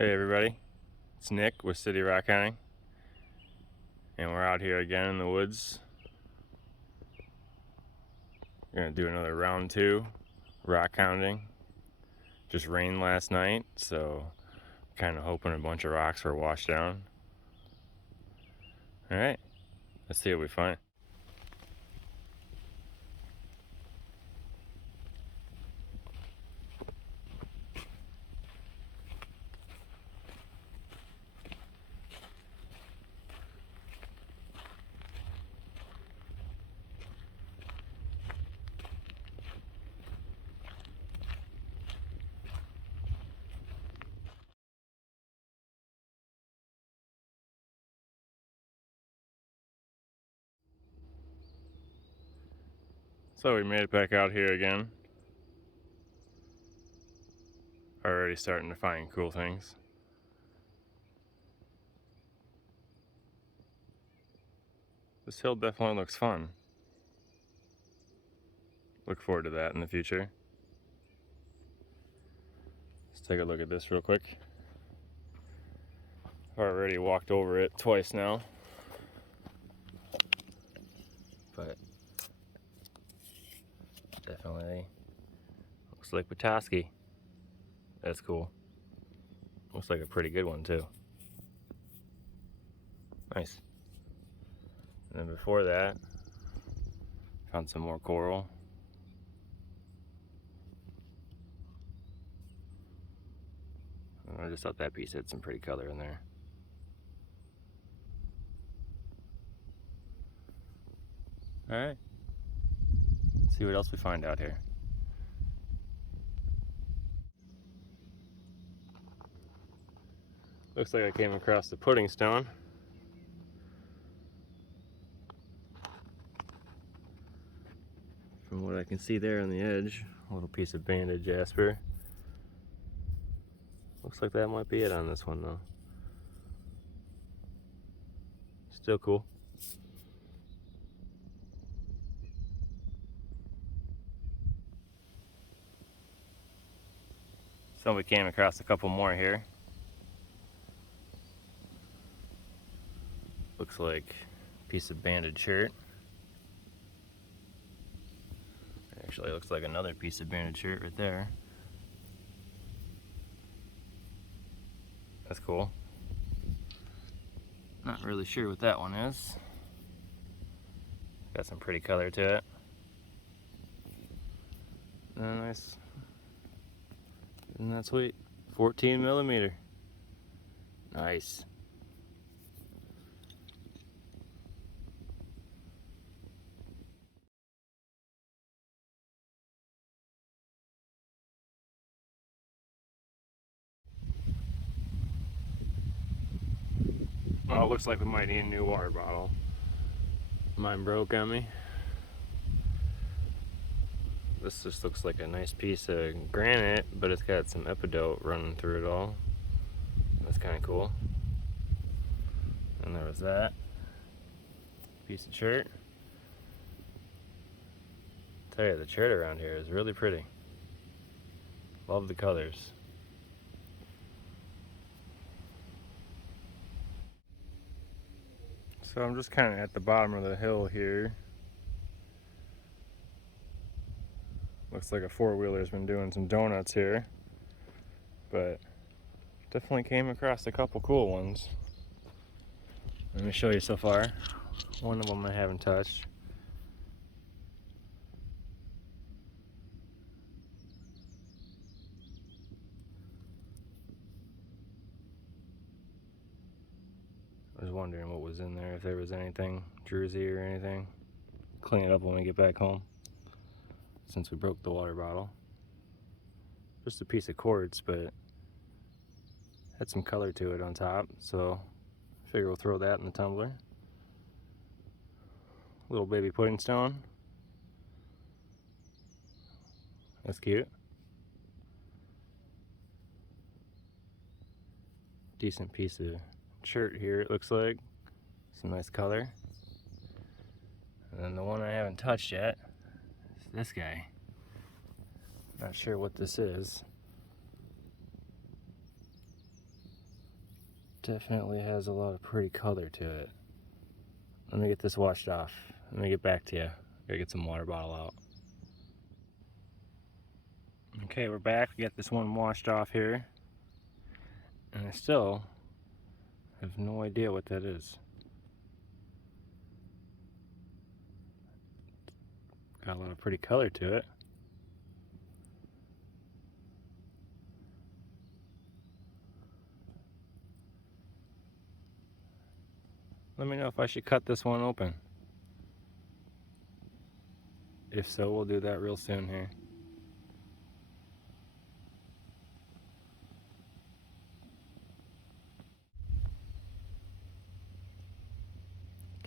Hey everybody, it's Nick with City Rockhounding, and we're out here again in the woods. We're gonna do another round 2 rockhounding. Just rained last night, so kind of hoping a bunch of rocks were washed down. All right, let's see what we find. So we made it back out here again. Already starting to find cool things. This hill definitely looks fun. Look forward to that in the future. Let's take a look at this real quick. I've already walked over it twice now, but definitely looks like Petoskey. That's cool. Looks like a pretty good one too. Nice. And then before that, found some more coral. I just thought that piece had some pretty color in there. Alright. See what else we find out here. Looks like I came across the pudding stone. From what I can see there on the edge, a little piece of banded jasper. Looks like that might be it on this one though. Still cool. So we came across a couple more here. Looks like a piece of banded Chert. Actually looks like another piece of banded Chert right there. That's cool. Not really sure what that one is. Got some pretty color to it. Nice. Isn't that sweet? 14 millimeter. Nice. Well, it looks like we might need a new water bottle. Mine broke on me. This just looks like a nice piece of granite, but it's got some epidote running through it all. That's kind of cool. And there was that piece of Chert. Tell you, the Chert around here is really pretty. Love the colors. So I'm just kind of at the bottom of the hill here. Looks like a four-wheeler's been doing some donuts here, but definitely came across a couple cool ones. Let me show you so far. One of them I haven't touched. I was wondering what was in there, if there was anything druzy or anything. Clean it up when we get back home, since we broke the water bottle. Just a piece of quartz, but had some color to it on top, so I figure we'll throw that in the tumbler. Little baby pudding stone. That's cute. Decent piece of Chert here, it looks like. Some nice color. And then the one I haven't touched yet is this guy. Not sure what this is. Definitely has a lot of pretty color to it. Let me get this washed off. Let me get back to you. Gotta get some water bottle out. Okay, we're back. We got this one washed off here. And I still have no idea what that is. Got a lot of pretty color to it. Let me know if I should cut this one open. If so, we'll do that real soon here.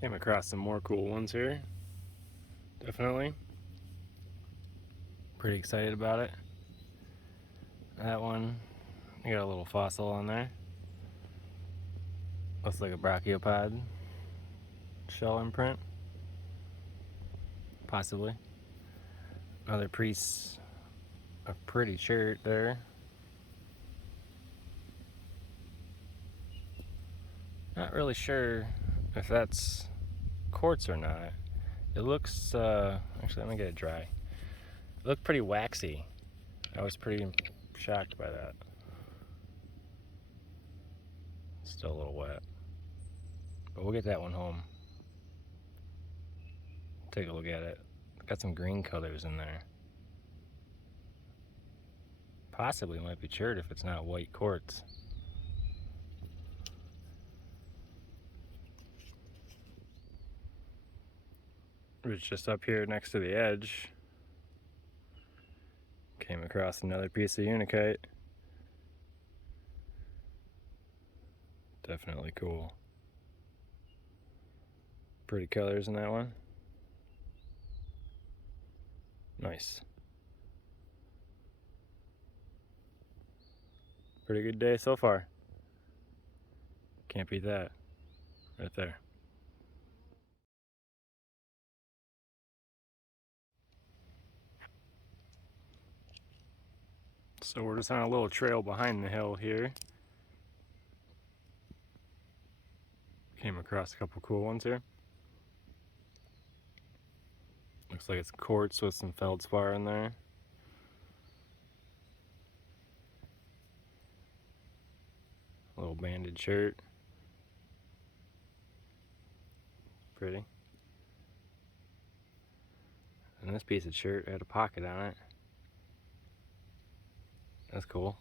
Came across some more cool ones here. Definitely. Pretty excited about it. That one, I got a little fossil on there. Looks like a brachiopod shell imprint. Possibly. Another piece of pretty chert there. Not really sure if that's quartz or not. It looks, actually let me get it dry. It looked pretty waxy. I was pretty shocked by that. Still a little wet. But we'll get that one home. Take a look at it. Got some green colors in there. Possibly might be chert if it's not white quartz. It was just up here next to the edge. Came across another piece of Unakite. Definitely cool. Pretty colors in that one. Nice. Pretty good day so far. Can't beat that. Right there. So we're just on a little trail behind the hill here. Came across a couple cool ones here. Looks like it's quartz with some feldspar in there. A little banded chert. Pretty. And this piece of chert had a pocket on it. That's cool.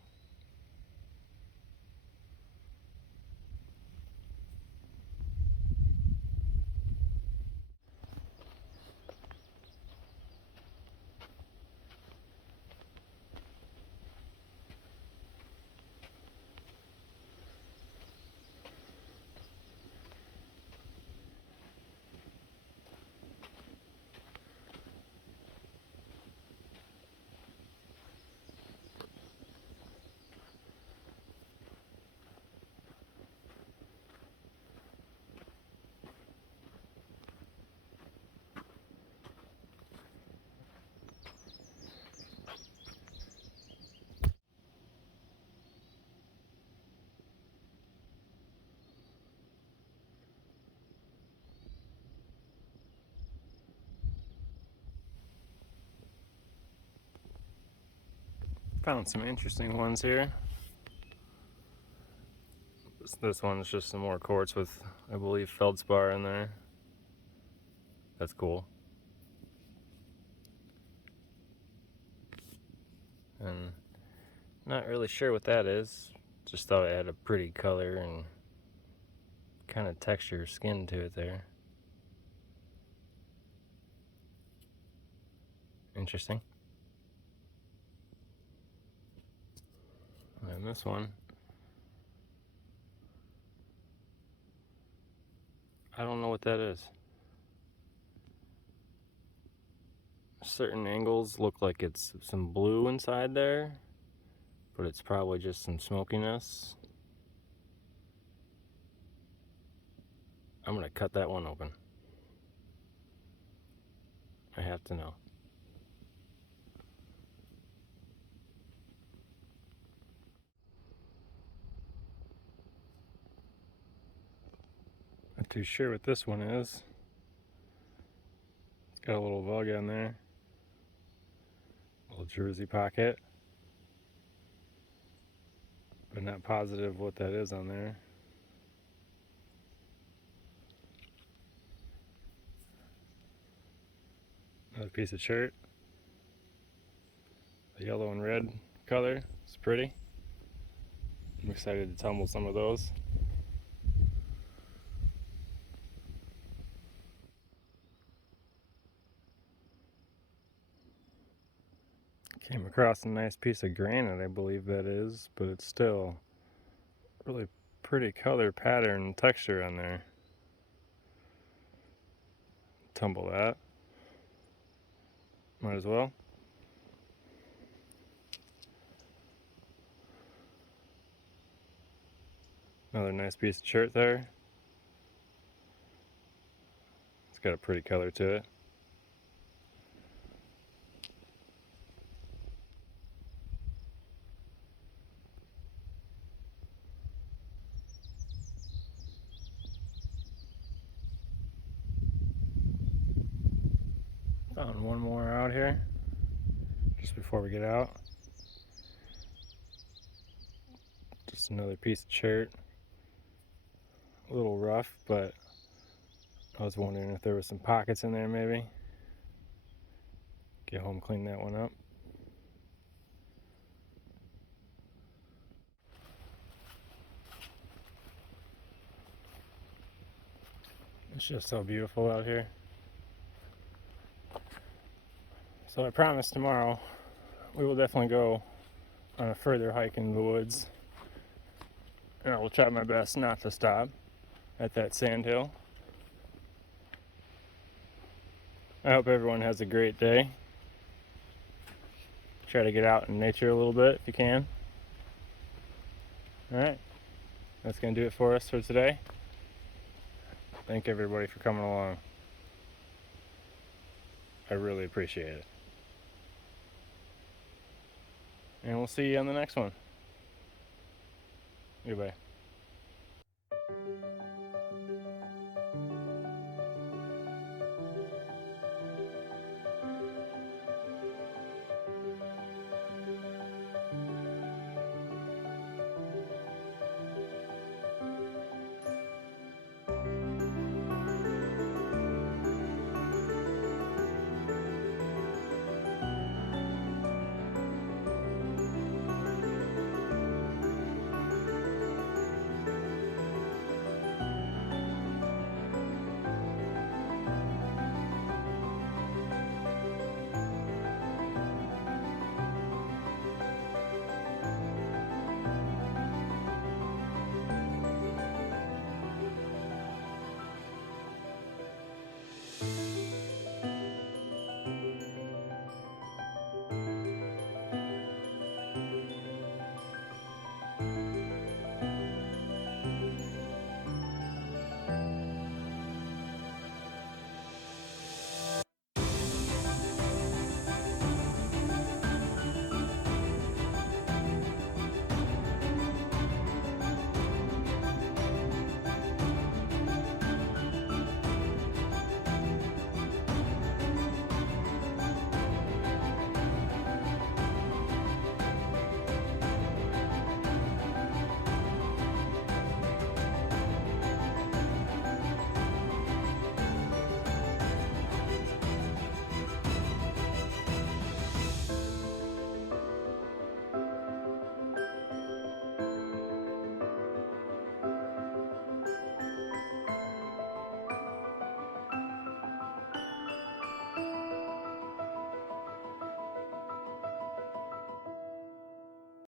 Found some interesting ones here. This one's just some more quartz with, I believe, feldspar in there. That's cool. And not really sure what that is. Just thought it had a pretty color and kind of texture skin to it there. Interesting. And this one, I don't know what that is. Certain angles look like it's some blue inside there, but it's probably just some smokiness. I'm gonna cut that one open. I have to know. Not too sure what this one is. It's got a little bug on there. Little Jersey pocket. But not positive what that is on there. Another piece of Chert. The yellow and red color. It's pretty. I'm excited to tumble some of those. Came across a nice piece of granite, I believe that is, but it's still really pretty color pattern and texture on there. Tumble that. Might as well. Another nice piece of Chert there. It's got a pretty color to it. Found one more out here just before we get out. Just another piece of Chert. A little rough, but I was wondering if there was some pockets in there maybe. Get home, clean that one up. It's just so beautiful out here. So I promise tomorrow we will definitely go on a further hike in the woods. And I will try my best not to stop at that sand hill. I hope everyone has a great day. Try to get out in nature a little bit if you can. Alright, that's going to do it for us for today. Thank everybody for coming along. I really appreciate it. And we'll see you on the next one. Goodbye.